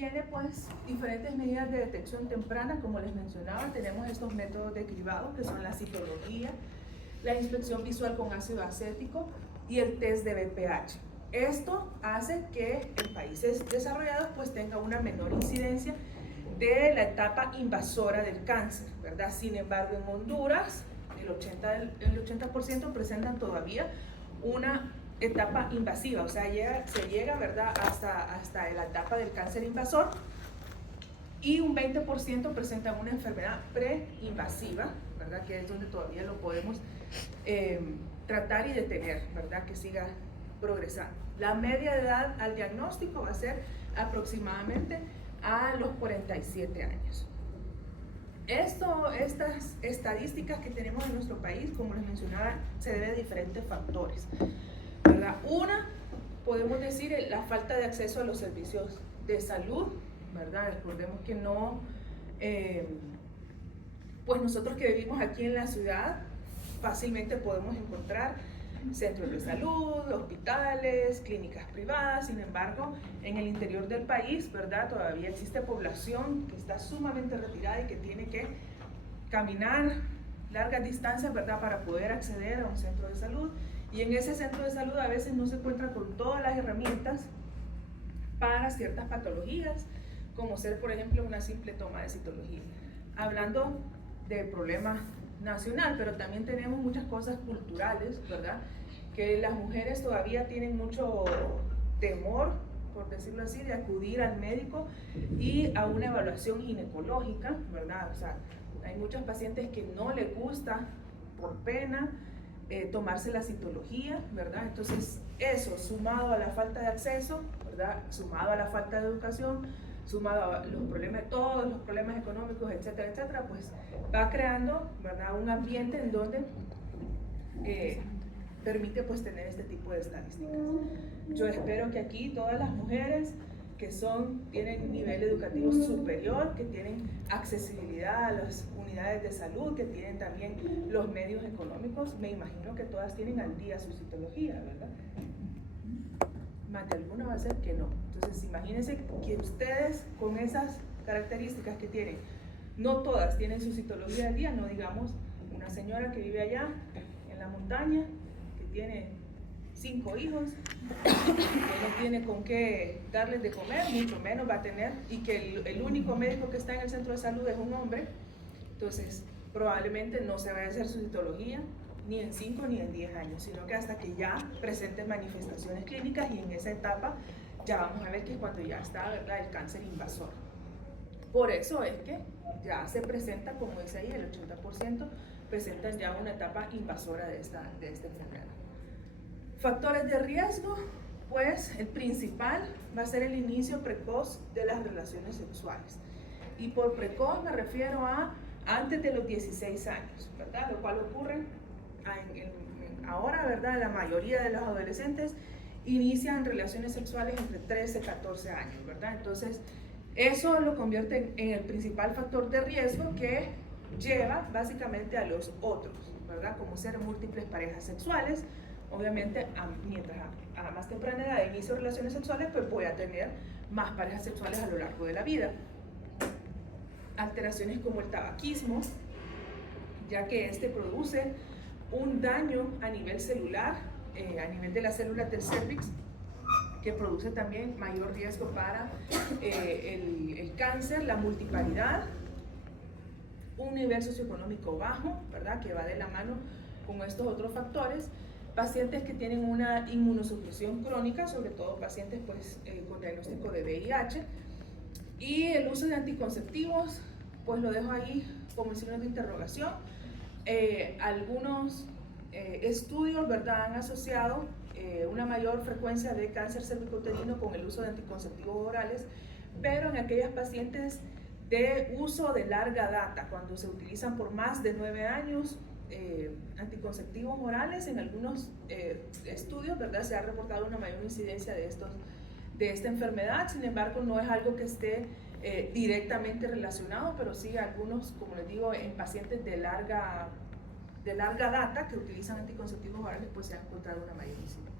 tiene pues diferentes medidas de detección temprana, como les mencionaba. Tenemos estos métodos de cribado que son la citología, la inspección visual con ácido acético y el test de BPH. Esto hace que en países desarrollados pues tenga una menor incidencia de la etapa invasora del cáncer, ¿verdad? Sin embargo, en Honduras el 80% presentan todavía una etapa invasiva, o sea, se llega, ¿verdad?, hasta la etapa del cáncer invasor, y un 20% presentan una enfermedad preinvasiva, ¿verdad?, que es donde todavía lo podemos tratar y detener, ¿verdad?, que siga progresando. La media de edad al diagnóstico va a ser aproximadamente a los 47 años. Estas estadísticas que tenemos en nuestro país, como les mencionaba, se debe a diferentes factores, ¿verdad? Una, podemos decir, la falta de acceso a los servicios de salud, ¿verdad? Recordemos que no, pues nosotros que vivimos aquí en la ciudad, fácilmente podemos encontrar centros de salud, hospitales, clínicas privadas. Sin embargo, en el interior del país, ¿verdad?, todavía existe población que está sumamente retirada y que tiene que caminar largas distancias, ¿verdad?, para poder acceder a un centro de salud. Y en ese centro de salud a veces no se encuentra con todas las herramientas para ciertas patologías, como ser, por ejemplo, una simple toma de citología. Hablando del problema nacional, pero también tenemos muchas cosas culturales, ¿verdad?, que las mujeres todavía tienen mucho temor, por decirlo así, de acudir al médico y a una evaluación ginecológica, ¿verdad? O sea, hay muchas pacientes que no les gusta por pena tomarse la citología, ¿verdad? Entonces, eso sumado a la falta de acceso, ¿verdad?, sumado a la falta de educación, sumado a los problemas, todos los problemas económicos, etcétera, etcétera, pues va creando, ¿verdad?, un ambiente en donde permite pues tener este tipo de estadísticas. Yo espero que aquí todas las mujeres que tienen nivel educativo superior, que tienen accesibilidad a las unidades de salud, que tienen también los medios económicos, me imagino que todas tienen al día su citología, ¿verdad? Más de alguna va a ser que no. Entonces imagínense que ustedes con esas características que tienen, no todas tienen su citología al día, no digamos una señora que vive allá en la montaña, que tiene 5 hijos, que no tiene con qué darles de comer, mucho menos va a tener, y que el único médico que está en el centro de salud es un hombre. Entonces probablemente no se vaya a hacer su citología ni en 5 ni en 10 años, sino que hasta que ya presenten manifestaciones clínicas, y en esa etapa ya vamos a ver que es cuando ya está, ¿verdad?, el cáncer invasor. Por eso es que ya se presenta, como dice ahí, el 80% presentan ya una etapa invasora de esta enfermedad. Factores de riesgo, pues el principal va a ser el inicio precoz de las relaciones sexuales. Y por precoz me refiero a antes de los 16 años, ¿verdad? Lo cual ocurre ahora, ¿verdad? La mayoría de los adolescentes inician relaciones sexuales entre 13 y 14 años, ¿verdad? Entonces, eso lo convierte en el principal factor de riesgo que lleva básicamente a los otros, ¿verdad? Como ser múltiples parejas sexuales. Obviamente, mientras a más temprana edad inicio relaciones sexuales, pues voy a tener más parejas sexuales a lo largo de la vida. Alteraciones como el tabaquismo, ya que este produce un daño a nivel celular, a nivel de las células del cérvix, que produce también mayor riesgo para el cáncer, la multiparidad, un nivel socioeconómico bajo, ¿verdad?, que va de la mano con estos otros factores. Pacientes que tienen una inmunosupresión crónica, sobre todo pacientes pues, con diagnóstico de VIH, y el uso de anticonceptivos, pues lo dejo ahí como signo de interrogación. Algunos estudios, ¿verdad?, han asociado una mayor frecuencia de cáncer cervicouterino con el uso de anticonceptivos orales, pero en aquellas pacientes de uso de larga data, cuando se utilizan por más de 9 años, anticonceptivos orales, en algunos estudios, ¿verdad?, se ha reportado una mayor incidencia de esta enfermedad. Sin embargo, no es algo que esté directamente relacionado, pero sí algunos, como les digo, en pacientes de larga data que utilizan anticonceptivos orales, pues se ha encontrado una mayor incidencia.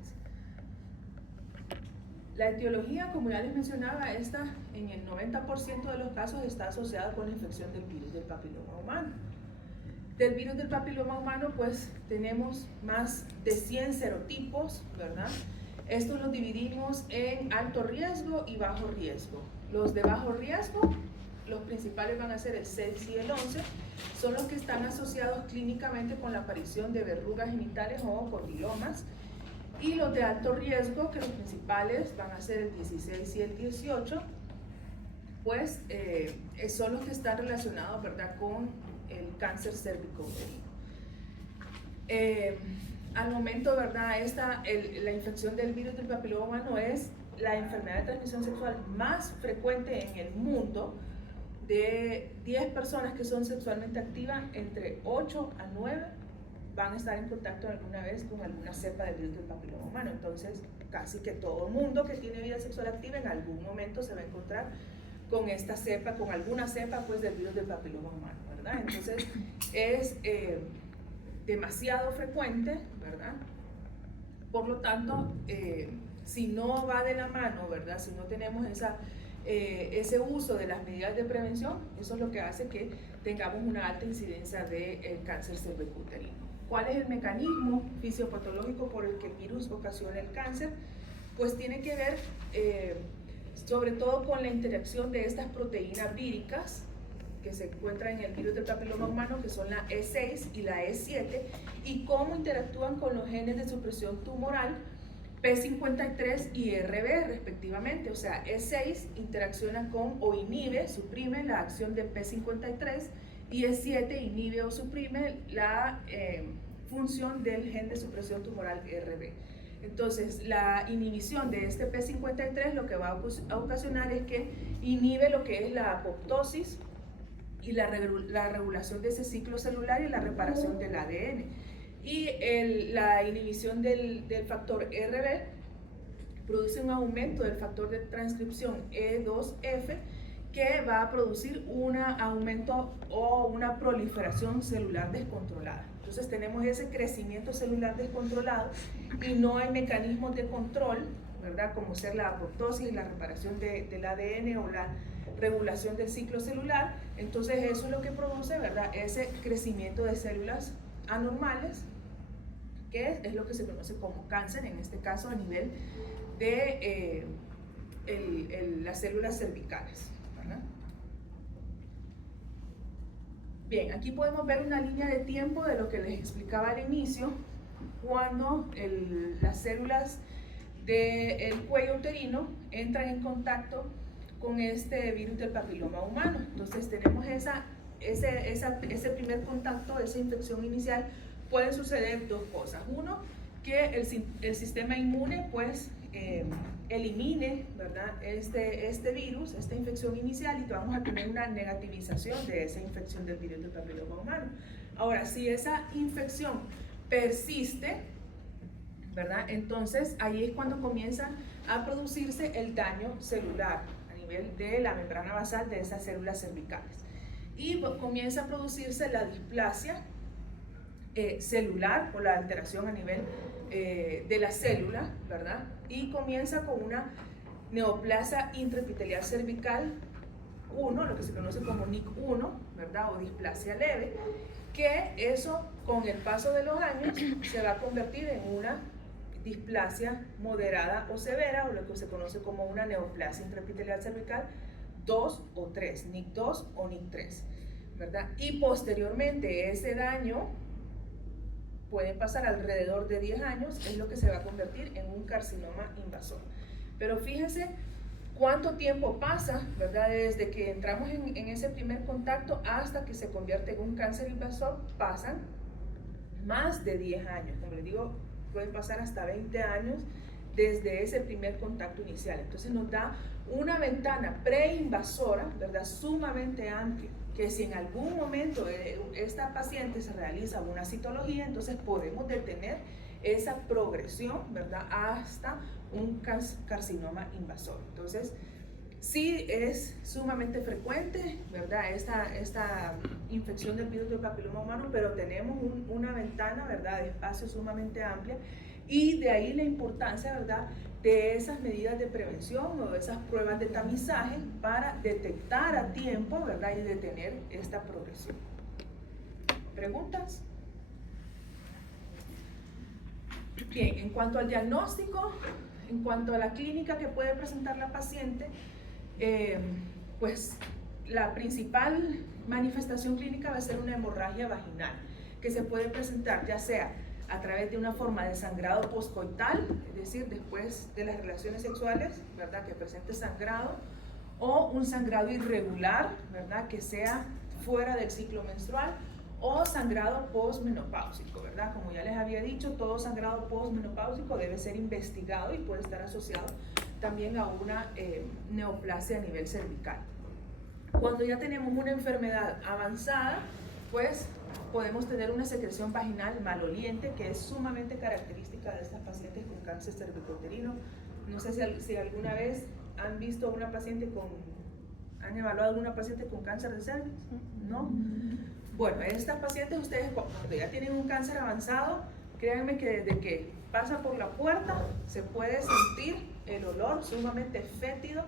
La etiología, como ya les mencionaba, esta en el 90% de los casos está asociada con la infección del virus del papiloma humano. Del virus del papiloma humano, pues tenemos más de 100 serotipos, ¿verdad? Estos los dividimos en alto riesgo y bajo riesgo. Los de bajo riesgo, los principales van a ser el 6 y el 11, son los que están asociados clínicamente con la aparición de verrugas genitales o condilomas. Y los de alto riesgo, que los principales van a ser el 16 y el 18, pues son los que están relacionados, ¿verdad?, con el cáncer cervicouterino. Al momento, ¿verdad?, la infección del virus del papiloma humano es la enfermedad de transmisión sexual más frecuente en el mundo. De 10 personas que son sexualmente activas, entre 8 a 9 van a estar en contacto alguna vez con alguna cepa del virus del papiloma humano. Entonces, casi que todo el mundo que tiene vida sexual activa en algún momento se va a encontrar con esta cepa, con alguna cepa pues del virus del papiloma humano, ¿verdad? Entonces, es demasiado frecuente, ¿verdad? Por lo tanto, si no va de la mano, ¿verdad? Si no tenemos ese uso de las medidas de prevención, eso es lo que hace que tengamos una alta incidencia de cáncer cervicouterino. ¿Cuál es el mecanismo fisiopatológico por el que el virus ocasiona el cáncer? Pues tiene que ver sobre todo con la interacción de estas proteínas víricas que se encuentran en el virus del papiloma humano, que son la E6 y la E7, y cómo interactúan con los genes de supresión tumoral P53 y RB respectivamente. O sea, E6 interacciona con o inhibe, suprime la acción de P53, y E7 inhibe o suprime la función del gen de supresión tumoral RB. Entonces, la inhibición de este P53 lo que va a ocasionar es que inhibe lo que es la apoptosis y la regulación de ese ciclo celular y la reparación del ADN. Y la inhibición del factor RB produce un aumento del factor de transcripción E2F, que va a producir un aumento o una proliferación celular descontrolada. Entonces tenemos ese crecimiento celular descontrolado y no hay mecanismos de control, ¿verdad?, como ser la apoptosis y la reparación del ADN o la regulación del ciclo celular. Entonces eso es lo que produce, ¿verdad?, ese crecimiento de células anormales, que es lo que se conoce como cáncer, en este caso a nivel de las células cervicales, ¿verdad? Bien, aquí podemos ver una línea de tiempo de lo que les explicaba al inicio, cuando las células del cuello uterino entran en contacto con este virus del papiloma humano. Entonces tenemos ese primer contacto, esa infección inicial. Pueden suceder dos cosas. Uno, que el sistema inmune pues elimine, ¿verdad?, este virus, esta infección inicial, y vamos a tener una negativización de esa infección del virus del papiloma humano. Ahora, si esa infección persiste, ¿verdad?, entonces ahí es cuando comienza a producirse el daño celular a nivel de la membrana basal de esas células cervicales. Y comienza a producirse la displasia celular o la alteración a nivel de la célula, ¿verdad? Y comienza con una neoplasia intraepitelial cervical 1, lo que se conoce como NIC1, ¿verdad?, o displasia leve, que eso con el paso de los años se va a convertir en una displasia moderada o severa, o lo que se conoce como una neoplasia intraepitelial cervical 2 o 3, NIC2 o NIC3, ¿verdad? Y posteriormente ese daño puede pasar alrededor de 10 años, es lo que se va a convertir en un carcinoma invasor. Pero fíjense cuánto tiempo pasa, ¿verdad?, desde que entramos en ese primer contacto hasta que se convierte en un cáncer invasor. Pasan más de 10 años, como les digo, pueden pasar hasta 20 años desde ese primer contacto inicial. Entonces nos da una ventana preinvasora, ¿verdad?, sumamente amplia, que si en algún momento esta paciente se realiza una citología, entonces podemos detener esa progresión, ¿verdad?, hasta un carcinoma invasor. Entonces, sí es sumamente frecuente, ¿verdad?, esta infección del virus del papiloma humano, pero tenemos una ventana, ¿verdad?, de espacio sumamente amplia, y de ahí la importancia, ¿verdad?, de esas medidas de prevención o de esas pruebas de tamizaje para detectar a tiempo, ¿verdad? Y detener esta progresión. ¿Preguntas? Bien, en cuanto al diagnóstico, en cuanto a la clínica que puede presentar la paciente, pues la principal manifestación clínica va a ser una hemorragia vaginal, que se puede presentar ya sea a través de una forma de sangrado poscoital, es decir, después de las relaciones sexuales, ¿verdad?, que presente sangrado, o un sangrado irregular, ¿verdad?, que sea fuera del ciclo menstrual, o sangrado posmenopáusico, ¿verdad? Como ya les había dicho, todo sangrado posmenopáusico debe ser investigado y puede estar asociado también a una neoplasia a nivel cervical. Cuando ya tenemos una enfermedad avanzada, pues podemos tener una secreción vaginal maloliente, que es sumamente característica de estas pacientes con cáncer cervicouterino. No sé si alguna vez han visto a una paciente han evaluado a alguna paciente con cáncer de cervix, ¿no? Bueno, estas pacientes, ustedes cuando ya tienen un cáncer avanzado, créanme que desde que pasa por la puerta se puede sentir el olor sumamente fétido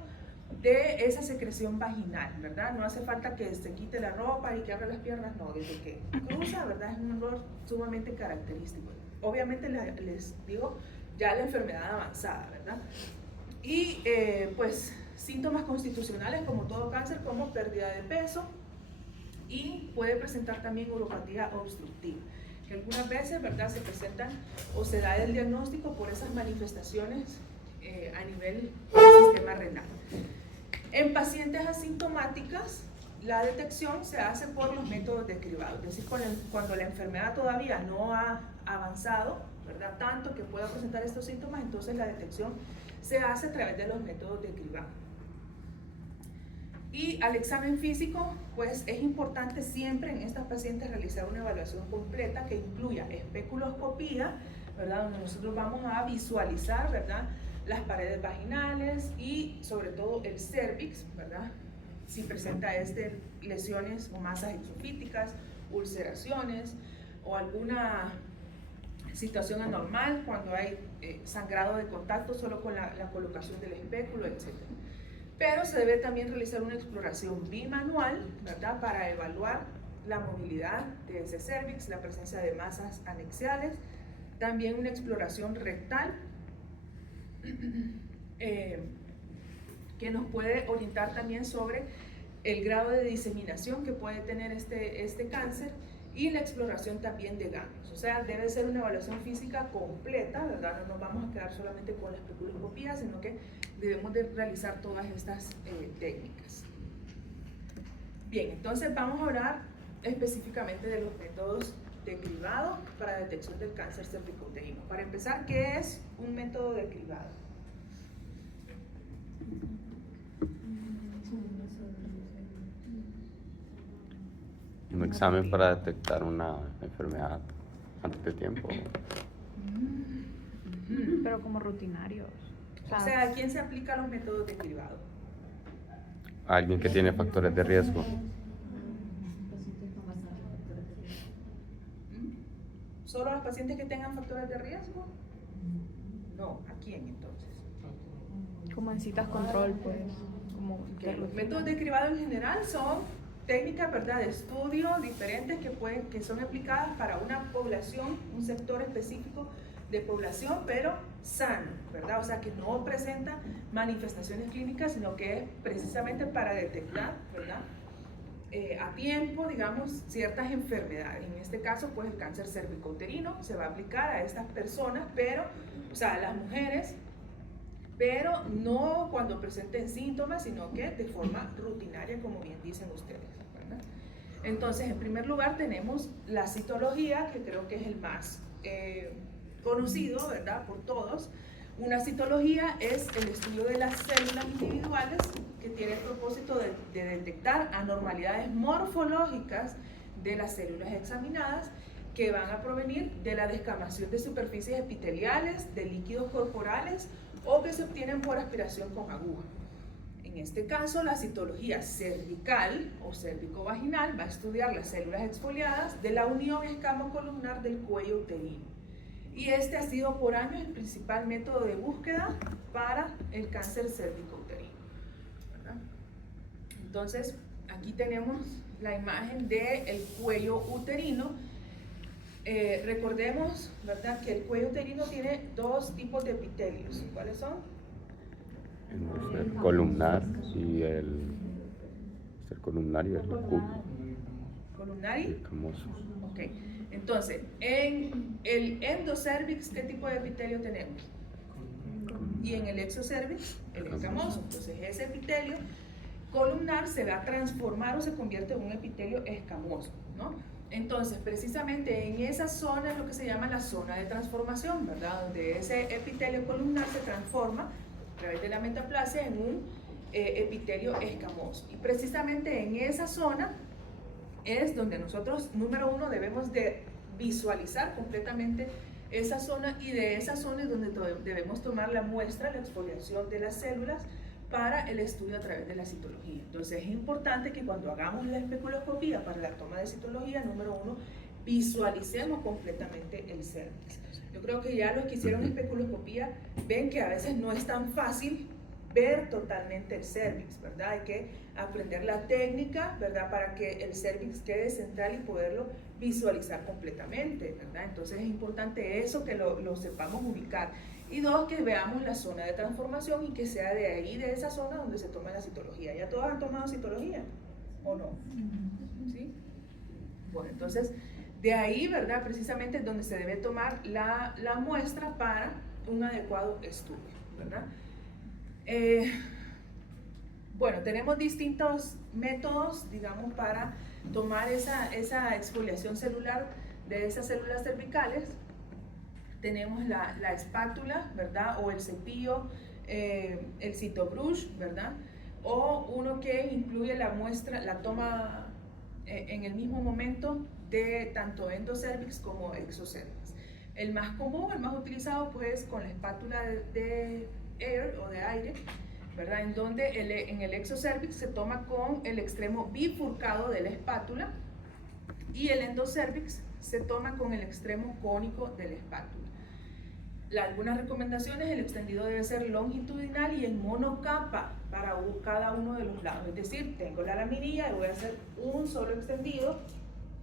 de esa secreción vaginal, ¿verdad? No hace falta que se quite la ropa y que abra las piernas, no, desde que cruza, ¿verdad? Es un olor sumamente característico. Obviamente les digo, ya la enfermedad avanzada, ¿verdad? Y pues síntomas constitucionales como todo cáncer, como pérdida de peso, y puede presentar también uropatía obstructiva, que algunas veces, ¿verdad?, se presentan o se da el diagnóstico por esas manifestaciones a nivel del sistema renal. En pacientes asintomáticas, la detección se hace por los métodos de cribado, es decir, cuando la enfermedad todavía no ha avanzado, ¿verdad?, tanto que pueda presentar estos síntomas, entonces la detección se hace a través de los métodos de cribado. Y al examen físico, pues es importante siempre en estas pacientes realizar una evaluación completa que incluya especuloscopía, ¿verdad?, donde nosotros vamos a visualizar, ¿verdad?, las paredes vaginales y sobre todo el cervix, ¿verdad?, si presenta lesiones o masas exofíticas, ulceraciones o alguna situación anormal cuando hay sangrado de contacto solo con la colocación del espéculo, etc. Pero se debe también realizar una exploración bimanual, ¿verdad?, para evaluar la movilidad de ese cervix, la presencia de masas anexiales, también una exploración rectal que nos puede orientar también sobre el grado de diseminación que puede tener este cáncer, y la exploración también de ganglios. O sea, debe ser una evaluación física completa, ¿verdad? No nos vamos a quedar solamente con la especuloscopía, sino que debemos de realizar todas estas técnicas. Bien, entonces vamos a hablar específicamente de los métodos de cribado para detección del cáncer cervicouterino. Para empezar, ¿qué es un método de cribado? Un examen para detectar una enfermedad antes de tiempo. Pero como rutinarios. O sea, ¿a quién se aplican los métodos de cribado? Alguien que tiene factores de riesgo. ¿Solo a los pacientes que tengan factores de riesgo? No, ¿a quién entonces? Como en citas control, pues. Los métodos de cribado en general son técnicas, ¿verdad?, de estudio diferentes que son aplicadas para una población, un sector específico de población, pero sano, ¿verdad? O sea, que no presenta manifestaciones clínicas, sino que es precisamente para detectar, ¿verdad?, a tiempo, digamos, ciertas enfermedades. En este caso, pues el cáncer cervicouterino se va a aplicar a estas personas, pero, o sea, a las mujeres, pero no cuando presenten síntomas, sino que de forma rutinaria, como bien dicen ustedes, ¿verdad? Entonces, en primer lugar tenemos la citología, que creo que es el más conocido, ¿verdad?, por todos. Una citología es el estudio de las células individuales que tiene el propósito de detectar anormalidades morfológicas de las células examinadas que van a provenir de la descamación de superficies epiteliales, de líquidos corporales o que se obtienen por aspiración con aguja. En este caso, la citología cervical o cérvico-vaginal va a estudiar las células exfoliadas de la unión escamocolumnar del cuello uterino. Y este ha sido por años el principal método de búsqueda para el cáncer cérvico-uterino, ¿verdad? Entonces, aquí tenemos la imagen del cuello uterino. Recordemos, ¿verdad?, que el cuello uterino tiene dos tipos de epitelios. ¿Cuáles son? El columnar y el columnar y el Columnar y escamoso. Ok. Entonces, en el endocervix, ¿qué tipo de epitelio tenemos? Y en el exocervix, el escamoso. Entonces, ese epitelio columnar se va a transformar o se convierte en un epitelio escamoso, ¿no? Entonces, precisamente en esa zona es lo que se llama la zona de transformación, ¿verdad? Donde ese epitelio columnar se transforma a través de la metaplasia en un epitelio escamoso. Y precisamente en esa zona es donde nosotros, número uno, debemos de visualizar completamente esa zona, y de esa zona es donde debemos tomar la muestra, la exfoliación de las células para el estudio a través de la citología. Entonces es importante que cuando hagamos la especuloscopía para la toma de citología, número uno, visualicemos completamente el cérvix. Yo creo que ya los que hicieron especuloscopía ven que a veces no es tan fácil ver totalmente el cérvix, ¿verdad? Hay que aprender la técnica, ¿verdad?, para que el cérvix quede central y poderlo visualizar completamente, ¿verdad? Entonces es importante eso, que lo sepamos ubicar. Y dos, que veamos la zona de transformación y que sea de ahí, de esa zona donde se toma la citología. ¿Ya todos han tomado citología? ¿O no? ¿Sí? Bueno, entonces de ahí, ¿verdad?, precisamente es donde se debe tomar la muestra para un adecuado estudio, ¿verdad? Bueno, tenemos distintos métodos, digamos, para tomar esa exfoliación celular de esas células cervicales. Tenemos la espátula, ¿verdad?, o el cepillo, el CitoBrush, ¿verdad?, o uno que incluye la muestra, la toma en el mismo momento de tanto endocervix como exocervix. El más común, el más utilizado, pues, con la espátula de air o de aire, ¿verdad?, en donde en el exocervix se toma con el extremo bifurcado de la espátula, y el endocervix se toma con el extremo cónico de la espátula. Algunas recomendaciones: el extendido debe ser longitudinal y en monocapa para cada uno de los lados. Es decir, tengo la laminilla y voy a hacer un solo extendido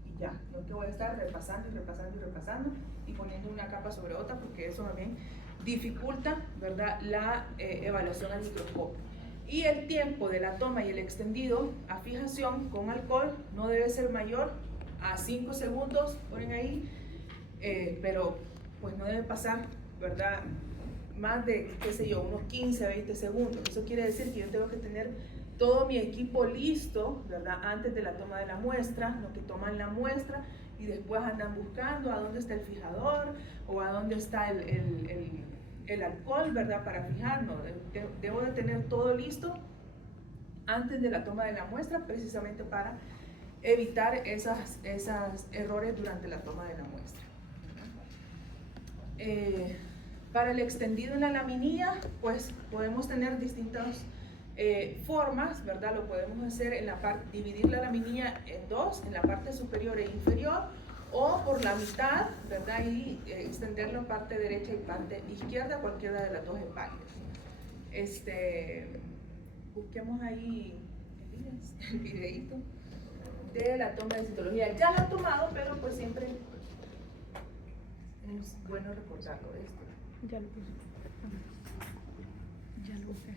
y ya, no que voy a estar repasando y repasando y repasando y poniendo una capa sobre otra, porque eso también dificulta, ¿verdad?, la evaluación al microscopio. Y el tiempo de la toma y el extendido a fijación con alcohol no debe ser mayor a 5 segundos, ponen ahí, pero pues no debe pasar, ¿verdad?, más de, qué sé yo, unos 15 a 20 segundos. Eso quiere decir que yo tengo que tener todo mi equipo listo, ¿verdad?, antes de la toma de la muestra. No que toman la muestra y después andan buscando a dónde está el fijador o a dónde está el alcohol, ¿verdad?, para fijar. No, debo de tener todo listo antes de la toma de la muestra, precisamente para evitar esos errores durante la toma de la muestra. Para el extendido en la laminilla, pues podemos tener distintas formas, ¿verdad? Lo podemos hacer en la parte, dividir la laminilla en dos, en la parte superior e inferior, o por la mitad, ¿verdad?, y extenderlo en parte derecha y parte izquierda, cualquiera de las dos es válida. Busquemos ahí el videito de la toma de citología. Ya lo han tomado, pero pues siempre es bueno recordarlo de esto. Ya lo puse. Ya lo busqué.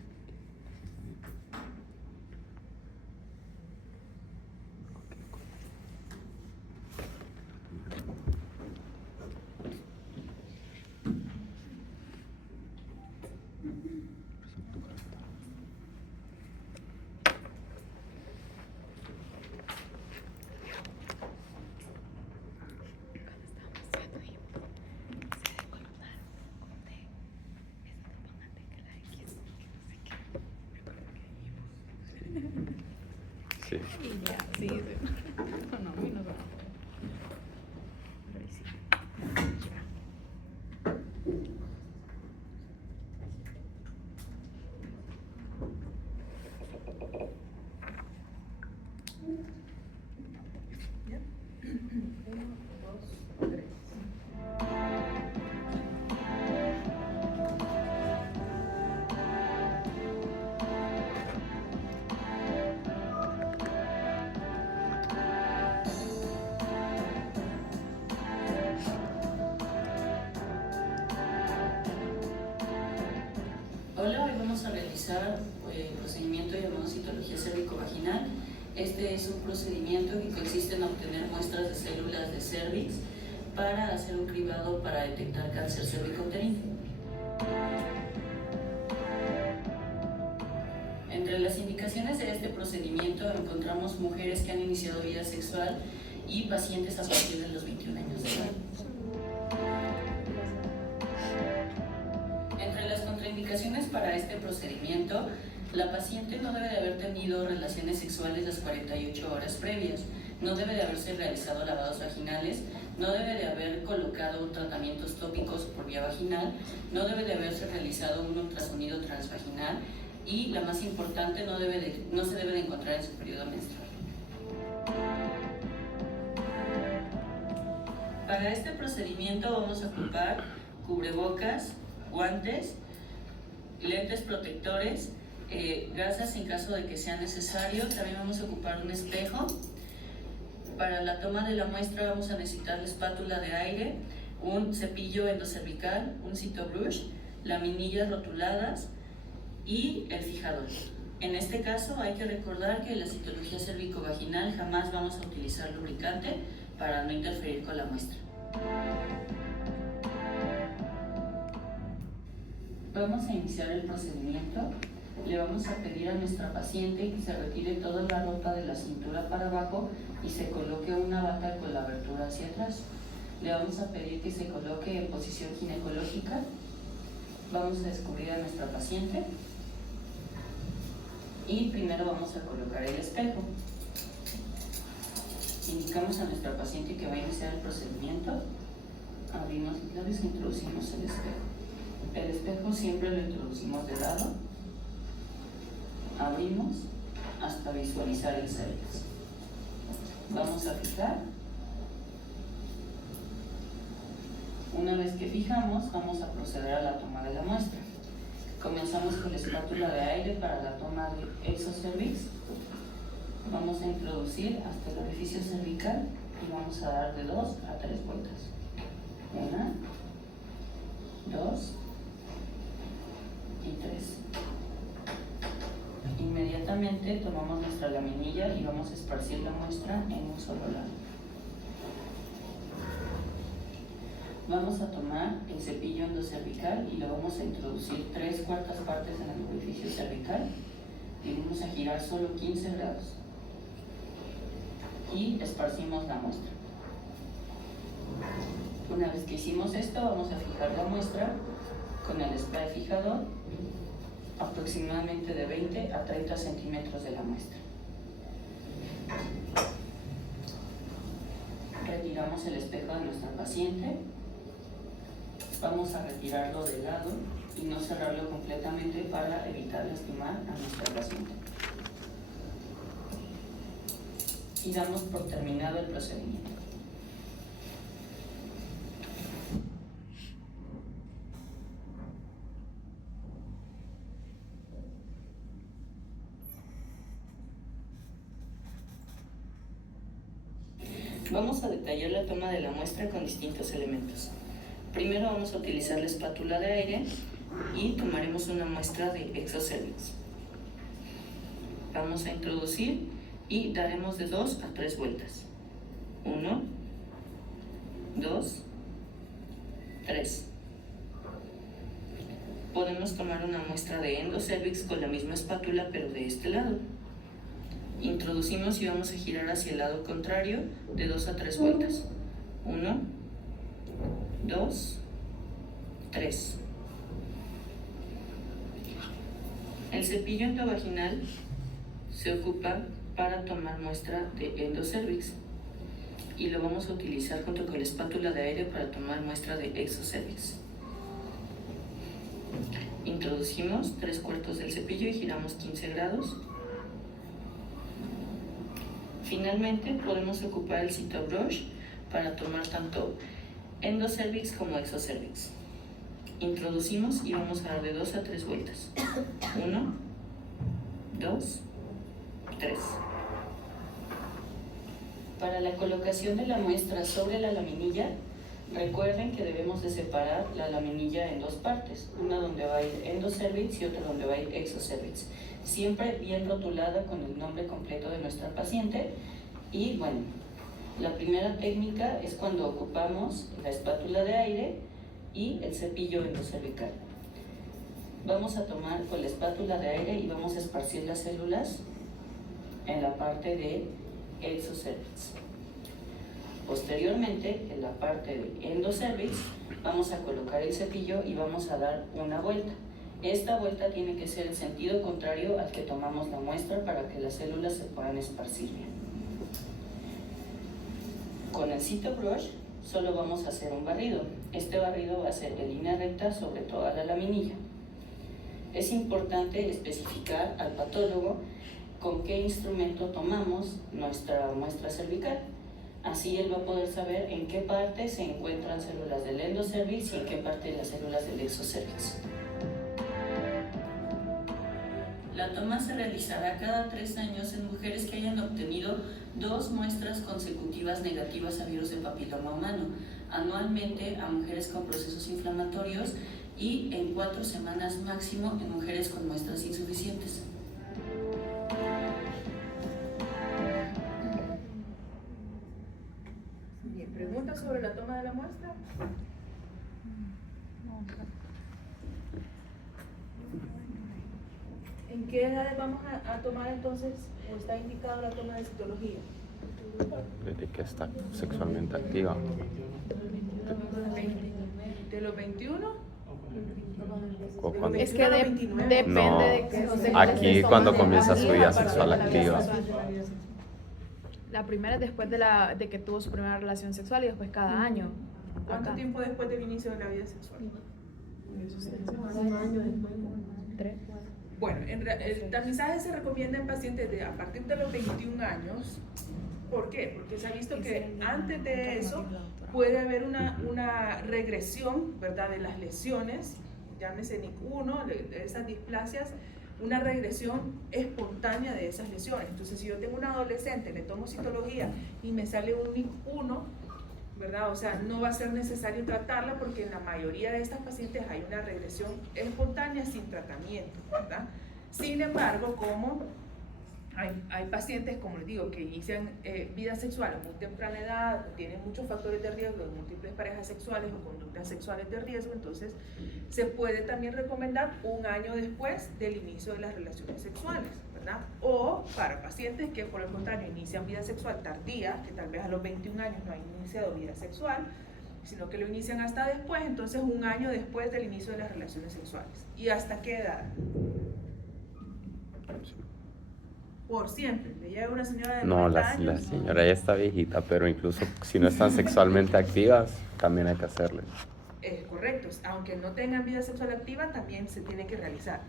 Sí. Y ya, sí. No, a mí no va. Pero ahí sí. ¿Ya? 1, 2, 3. realizar el procedimiento llamado citología cérvico-vaginal. Este es un procedimiento que consiste en obtener muestras de células de cervix para hacer un cribado para detectar cáncer cérvico-uterino. Entre las indicaciones de este procedimiento encontramos mujeres que han iniciado vida sexual y pacientes a partir de los 21 años de edad. Entre las contraindicaciones para este procedimiento, la paciente no debe de haber tenido relaciones sexuales las 48 horas previas, no debe de haberse realizado lavados vaginales, no debe de haber colocado tratamientos tópicos por vía vaginal, no debe de haberse realizado un ultrasonido transvaginal y, la más importante, no se debe de encontrar en su periodo menstrual. Para este procedimiento vamos a ocupar cubrebocas, guantes, lentes protectores, gasas en caso de que sea necesario. También vamos a ocupar un espejo. Para la toma de la muestra vamos a necesitar la espátula de aire, un cepillo endocervical, un CitoBrush, laminillas rotuladas y el fijador. En este caso hay que recordar que en la citología cérvico-vaginal jamás vamos a utilizar lubricante para no interferir con la muestra. Vamos a iniciar el procedimiento. Le vamos a pedir a nuestra paciente que se retire toda la ropa de la cintura para abajo y se coloque una bata con la abertura hacia atrás. Le vamos a pedir que se coloque en posición ginecológica. Vamos a descubrir a nuestra paciente y primero vamos a colocar el espejo. Indicamos a nuestra paciente que va a iniciar el procedimiento. Abrimos los labios e introducimos el espejo. El espejo siempre lo introducimos de lado. Abrimos hasta visualizar el cervix. Vamos a fijar. Una vez que fijamos, vamos a proceder a la toma de la muestra. Comenzamos con la espátula de aire para la toma de exocervix. Vamos a introducir hasta el orificio cervical y vamos a dar de 2 a 3 vueltas. 1, 2 y 3. Inmediatamente tomamos nuestra laminilla y vamos a esparcir la muestra en un solo lado. Vamos a tomar el cepillo endocervical y lo vamos a introducir 3/4 partes en el orificio cervical y vamos a girar solo 15 grados. Y esparcimos la muestra. Una vez que hicimos esto, vamos a fijar la muestra con el spray fijador aproximadamente de 20 a 30 centímetros de la muestra. Retiramos el espejo de nuestra paciente. Vamos a retirarlo de lado y no cerrarlo completamente para evitar lastimar a nuestra paciente. Y damos por terminado el procedimiento. Vamos a detallar la toma de la muestra con distintos elementos. Primero vamos a utilizar la espátula de aire y tomaremos una muestra de exocervix. Vamos a introducir y daremos de 2 a 3 vueltas. 1, 2, 3. Podemos tomar una muestra de endocervix con la misma espátula, pero de este lado. Introducimos y vamos a girar hacia el lado contrario de 2 a 3 vueltas. 1, 2, 3. El cepillo endovaginal se ocupa para tomar muestra de endocervix y lo vamos a utilizar junto con la espátula de aire para tomar muestra de exocervix. Introducimos 3/4 del cepillo y giramos 15 grados. Finalmente podemos ocupar el CitoBrush para tomar tanto endocervix como exocervix. Introducimos y vamos a dar de 2 a 3 vueltas. 1, 2, 3. Para la colocación de la muestra sobre la laminilla, Recuerden que debemos de separar la laminilla en dos partes, una donde va a ir endocervix y otra donde va a ir exocervix, siempre bien rotulada con el nombre completo de nuestra paciente. Y bueno, la primera técnica es cuando ocupamos la espátula de aire y el cepillo endocervical. Vamos a tomar con la espátula de aire y vamos a esparcir las células en la parte de exocervix. Posteriormente, en la parte de endocervix, vamos a colocar el cepillo y vamos a dar una vuelta. Esta vuelta tiene que ser en sentido contrario al que tomamos la muestra para que las células se puedan esparcir bien. Con el CytoBrush solo vamos a hacer un barrido. Este barrido va a ser en línea recta sobre toda la laminilla. Es importante especificar al patólogo con qué instrumento tomamos nuestra muestra cervical. Así él va a poder saber en qué parte se encuentran células del endocervix y en qué parte las células del exocervix. La toma se realizará cada 3 años en mujeres que hayan obtenido 2 muestras consecutivas negativas a virus de papiloma humano, anualmente a mujeres con procesos inflamatorios y en 4 semanas máximo en mujeres con muestras insuficientes. Bien, ¿preguntas sobre la toma de la muestra? ¿En qué edades vamos a tomar entonces, o está indicado la toma de citología? Desde que está sexualmente activa. ¿De los 21? O cuando- Es que depende No, de que aquí cuando comienza su vida sexual activa. La primera es después de que tuvo su primera relación sexual y después cada año. ¿Cuánto Acá. tiempo después del inicio de la vida sexual? 3. Bueno, el tamizaje se recomienda en pacientes a partir de los 21 años. ¿Por qué? Porque se ha visto que antes de eso puede haber una regresión, ¿verdad?, de las lesiones, llámese NIC1, de esas displasias, una regresión espontánea de esas lesiones. Entonces, si yo tengo un adolescente, le tomo citología y me sale un NIC1, ¿verdad? O sea, no va a ser necesario tratarla porque en la mayoría de estas pacientes hay una regresión espontánea sin tratamiento, ¿verdad? Sin embargo, como hay pacientes, como les digo, que inician vida sexual a muy temprana edad, tienen muchos factores de riesgo de múltiples parejas sexuales o conductas sexuales de riesgo, entonces se puede también recomendar un año después del inicio de las relaciones sexuales, ¿verdad? O para pacientes que por el contrario inician vida sexual tardía, que tal vez a los 21 años no han iniciado vida sexual, sino que lo inician hasta después, entonces un año después del inicio de las relaciones sexuales. ¿Y hasta qué edad? Por siempre. Le llega una señora de 90 No, la años. señora ya está viejita, pero incluso si no están sexualmente activas, también hay que hacerle. Es correcto. Aunque no tengan vida sexual activa, también se tiene que realizar.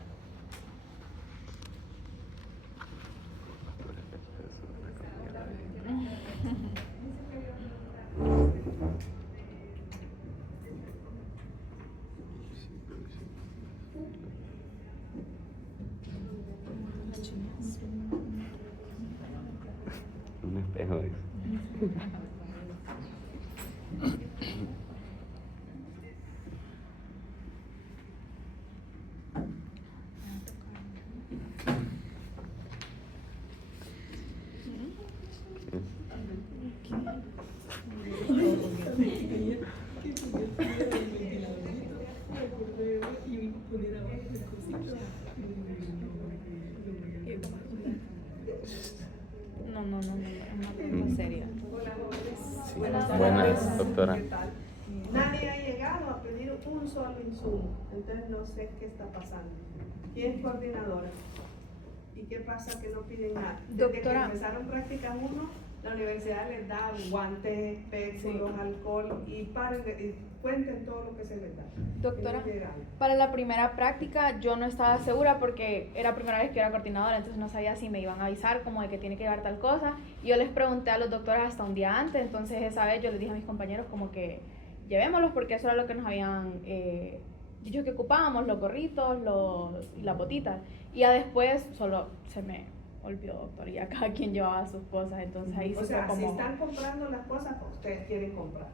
Un espejo, dice. No, es una pregunta seria. Sí. Buenas, doctora. ¿Qué tal? Nadie ha llegado a pedir un solo insumo, entonces no sé qué está pasando. ¿Quién es coordinadora? ¿Y qué pasa que no piden nada? Desde Doctora. que empezaron práctica 1, la universidad les da guantes, péndulos, alcohol y cuenten todo lo que se les da. Doctora, Y no llegaron. para la primera práctica yo no estaba segura porque era la primera vez que era coordinadora, entonces no sabía si me iban a avisar como de que tiene que llevar tal cosa. Y yo les pregunté a los doctores hasta un día antes, entonces esa vez yo les dije a mis compañeros como que llevémoslos porque eso era lo que nos habían dicho que ocupábamos, los gorritos, las botitas. Y ya después solo se me olvidó, doctor, y ya cada quien llevaba sus cosas, entonces ahí O sí sea, fue si como... están comprando las cosas, pues ustedes quieren comprar.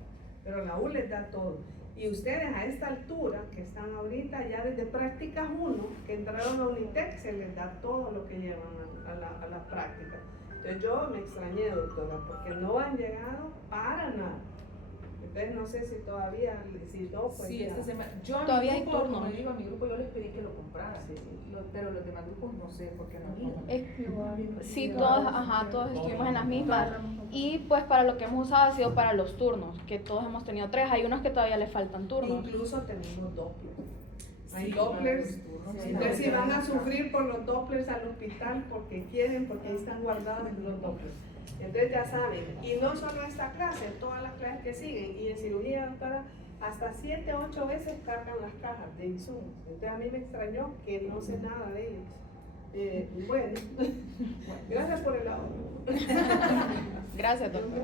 pero la U les da todo. Y ustedes a esta altura, que están ahorita ya desde prácticas 1, que entraron a Unitec, se les da todo lo que llevan a la práctica. Entonces yo me extrañé, doctora, porque no han llegado para nada. Entonces no sé si todavía, si no, pues Sí, ya. esta semana. Yo a Todavía mi hay grupo, turnos. como digo, a mi grupo yo les pedí que lo compraran, pero los demás grupos no sé por qué no iban. Sí, todos estuvimos en las mismas. Y pues para lo que hemos usado ha sido para los turnos, que todos hemos tenido 3. Hay unos que todavía les faltan turnos. Incluso tenemos Dopplers. Hay Sí, Dopplers. los turnos, Sí, sí, entonces si no, van a no, sufrir por los Dopplers al hospital porque quieren, porque ahí están guardados los Dopplers. Entonces ya saben, y no solo esta clase, todas las clases que siguen, y en cirugía doctora, hasta 7, 8 veces cargan las cajas de insumos. Entonces a mí me extrañó que no sé nada de ellos. Bueno, gracias por el audio. Gracias, doctor.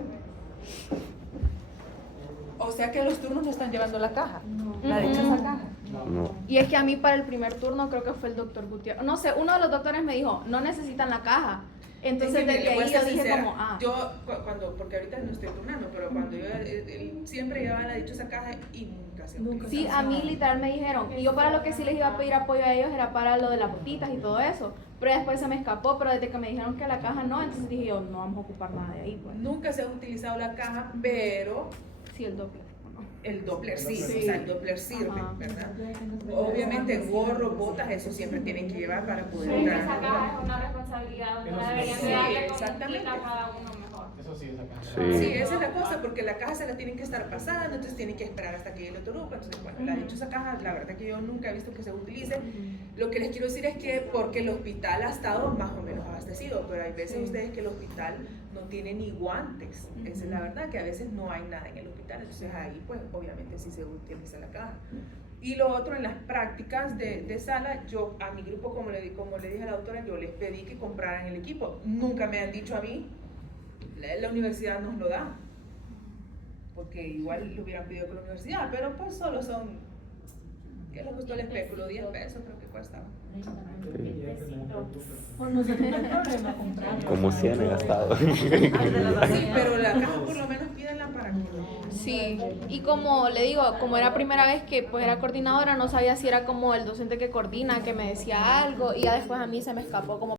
O sea que los turnos no están llevando la caja, la dichosa caja. No. Y es que a mí para el primer turno creo que fue el doctor Gutiérrez. No sé, uno de los doctores me dijo, no necesitan la caja. Entonces Es que, desde le voy a ahí ser yo dije sincera, como, yo cuando, porque ahorita no estoy turnando, pero cuando yo él siempre llevaba la dichosa caja y nunca se utilizaba. Sí, a mí literal me dijeron, y yo para lo que sí les iba a pedir apoyo a ellos era para lo de las botitas y todo eso, pero después se me escapó, pero desde que me dijeron que la caja no, entonces dije yo, no vamos a ocupar nada de ahí, pues. Nunca se ha utilizado la caja, pero Sí, el doble. el Doppler sí, Sí. o sea, el Doppler sirve, Ajá. ¿verdad? Obviamente gorro, botas, eso siempre tienen que llevar para poder Pero es que entrar. esa caja es una responsabilidad donde Eso sí, deberían sí, de darle como exactamente. quita a cada uno mejor. Eso sí, esa caja. Sí. Sí, esa es la cosa, porque la caja se la tienen que estar pasando, entonces tienen que esperar hasta que llegue el otro grupo. Entonces, bueno, la dichosa caja, la verdad que yo nunca he visto que se utilice. Lo que les quiero decir es que porque el hospital ha estado más o menos abastecido, pero hay veces ustedes que el hospital no tiene ni guantes. Esa es la verdad, que a veces no hay nada en el hospital, entonces ahí pues obviamente sí se utiliza la caja. Y lo otro, en las prácticas de sala, yo a mi grupo, como le dije a la doctora, yo les pedí que compraran el equipo. Nunca me han dicho a mí, la universidad nos lo da, porque igual lo hubieran pedido con la universidad, pero pues solo son, ¿qué le costó el especulo? 10 pesos creo que cuesta. Como 100 he gastado. Sí, pero la caja por lo menos pídenla para que Sí, y como le digo, como era primera vez que pues era coordinadora, no sabía si era como el docente que coordina, que me decía algo, y ya después a mí se me escapó como